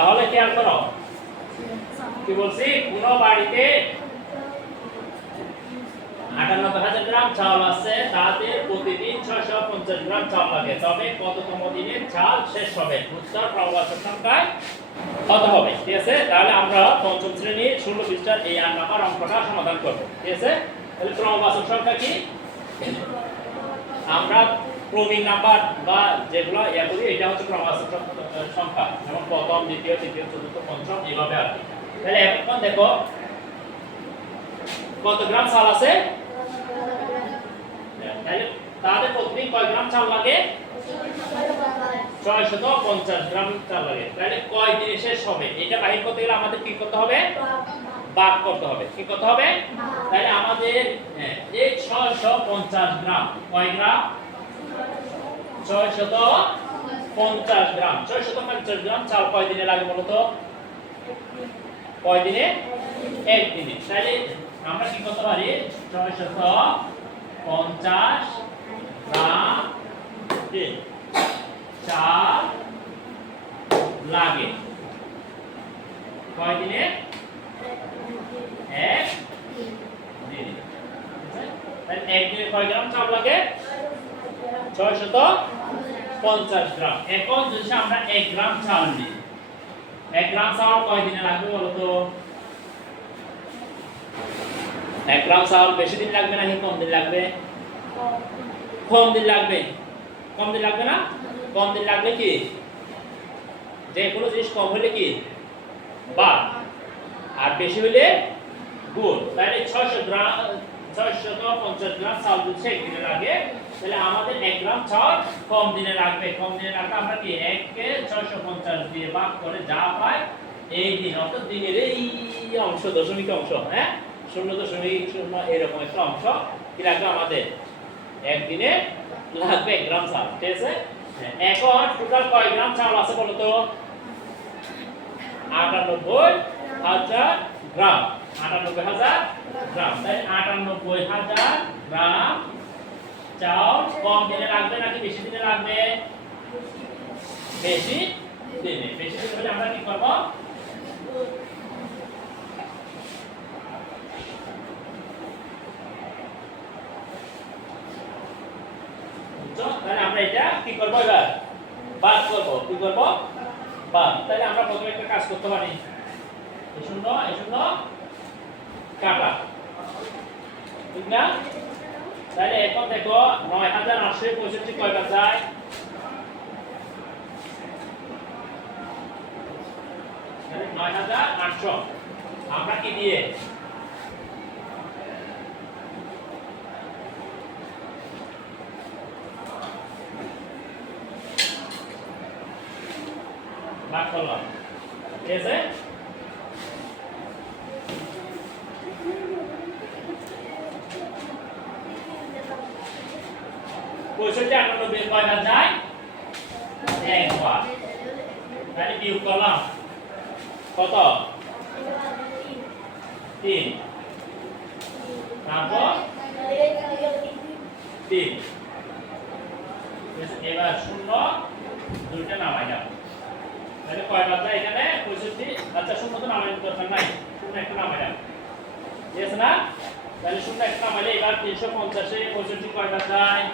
তাহলে খেয়াল করো কি বলছি, কোন বাড়িতে 98,000 গ্রাম চাল আছে, তাদের প্রতিদিন 650 গ্রাম চাল লাগে, তবে কততম দিনে চাল শেষ হবে? উত্তর প্রবাচক সংখ্যায় কত হবে? ঠিক আছে, তাহলে আমরা পঞ্চম শ্রেণীর 16 পৃষ্ঠার এই 8 নম্বর অঙ্কটা সমাধান করব। ঠিক আছে, তাহলে প্রবাচক সংখ্যা কি? আমরা ক্রমিক নাম্বার বা যেগুলো ইয়া করি এটা হচ্ছে প্রবাচক সংখ্যা, যেমন প্রথম, দ্বিতীয়, তৃতীয়, চতুর্থ, পঞ্চম এইভাবে আর কি। তাহলে এখন দেখো কত গ্রাম চাল আছে, তাহলে তাদের প্রতিদিন কয় গ্রাম চাল লাগে? 650 গ্রাম চাল লাগে। তাহলে কয় দিনে শেষ হবে? এটা বাহির করতে গেলে আমাদের কি করতে হবে? ভাগ করতে হবে। কি করতে হবে? তাহলে আমাদের এই 650 গ্রাম কয় গ্রাম? 650 গ্রাম। 650 গ্রাম চাল কয় দিনে লাগে বলো তো? কয় দিনে? একদিনে। তাহলে আমরা কি করতে পারি? 650 গ্রাম চাল লাগে কয় দিনে? এক দিনে। তাহলে একদিনে কয় গ্রাম চাল লাগে? 650 গ্রাম। এখন যদি আমরা 1 গ্রাম চাল নিই, 1 গ্রাম চাল কয় দিনে লাগবে বলো তো? 1 গ্রাম চাল বেশি দিন লাগবে নাকি কম দিন লাগবে? কম দিন লাগবে। কম দিন লাগবে না? কম দিন লাগলে কি, যে কোনো জিনিস কম হলে কি বাদ, আর বেশি হলে গুণ। তাহলে 650 গ্রাম চাল যদি একদিনে লাগে, তাহলে আমাদের 1 গ্রাম চাল কম দিনে লাগবে। কম দিনে লাগলে আমরা কি 1 কে 650 দিয়ে ভাগ করে যা পাই এই দিন, অর্থাৎ দিনের এই অংশ, দশমিক অংশ, হ্যাঁ 0.0 এরকম একটা অংশ কি লাগবে আমাদের? একদিনে লাগবে 1 গ্রাম চাল। ঠিক আছে, এখন টোটাল কয় গ্রাম চাল আছে বলো তো? 98,000 গ্রাম। 98,000 গ্রাম। তাই 98,000 গ্রাম চাল কম দিনে লাগবে নাকি বেশি দিনে লাগবে? বেশি দিনে। বেশি দিনে হলে আমরা কি করব? তাহলে আমরা এটা কি করব? এবার বাদ করব। কি করব? বাদ। তাহলে আমরা প্রথমে একটা কাজ করতে পারি, এই শূন্য কাটা, ঠিক না? তাহলে এখন দেখো 9,865 কয়বার যায়? 9,800। আমরা কি দিয়ে? ভাগ করলাম। ঠিক আছে, 65 98 কয়বার যায়? একবার। তাহলে বিয়োগ করলাম কত? 3। তারপর 3। এবার 0 দুইটা নামাই দাও। তাহলে কয়বার যায় এখানে? 65। আচ্ছা 0 তো নামানোর দরকার নাই, 0 একটা নামাই দাও। ঠিক আছে না? তাহলে 0 একটা নামাইলে এবার 350 এ 65 কয়বার যায়?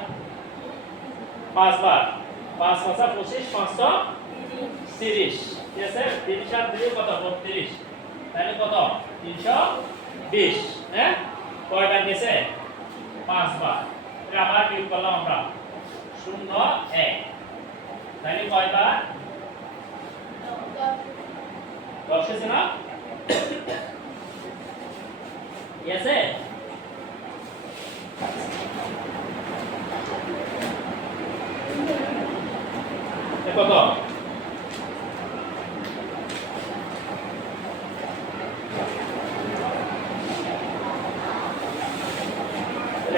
5 বার। 5 5 25 530। ঠিক আছে, 30 আর 2 কত? 32। তাহলে কত? 320। হ্যাঁ, কয়বার গেছে? 5 বার। তাহলে আবার বিয়োগ করলাম আমরা 0 1। তাহলে কয়বার? 10 হয়েছে না? ঠিক আছে, কত?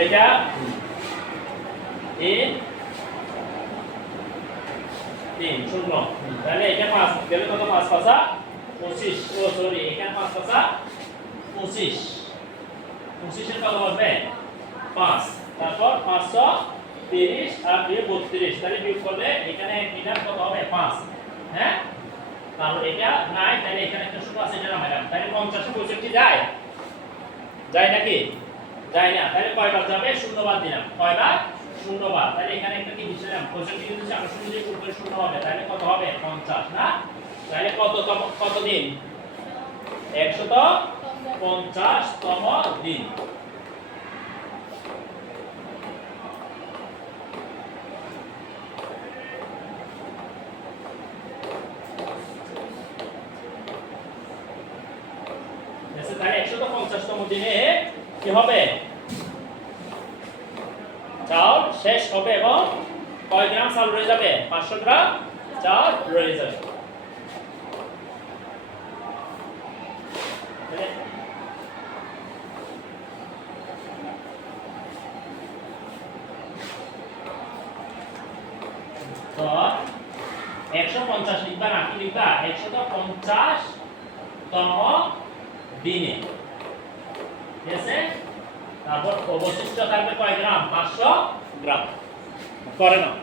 এটা 3 0। তাহলে এটা 5 গেলে কত? 5 5 25। ও সরি, এখানে 5 5 25। 25 এর কত হবে? 5। তারপর 530 আর 2 32। তাহলে বিয়োগ করলে এখানে এটার কত হবে? 5। হ্যাঁ, তাহলে এটা নাই, তাহলে এখানে একটা শূন্য আছে, এটা নামাইলাম। তাহলে 50 এ 65 যায়? যায় নাকি? যায় না। তাহলে কয়বার যাবে? শূন্য বাদ দিলাম। কয়বার? শূন্য বার। তাহলে এখানে একটা কি দিলাম? 65 কিন্তু 400 দিয়ে উপরে শূন্য হবে। তাহলে কত হবে? 50 না? তাহলে কত দিন? 150তম দিন। তাহলে 150তম দিনে কি হবে? চাউল শেষ হবে এবং কয় গ্রাম চাউল রয়ে যাবে? 500 গ্রাম চাউল রয়ে যাবে। তো 150 লিখবা না, কি লিখবা? 150তম দিনে, ঠিক আছে? তারপর অবশিষ্ট থাকবে কয় গ্রাম? 500 গ্রাম। করে নাও।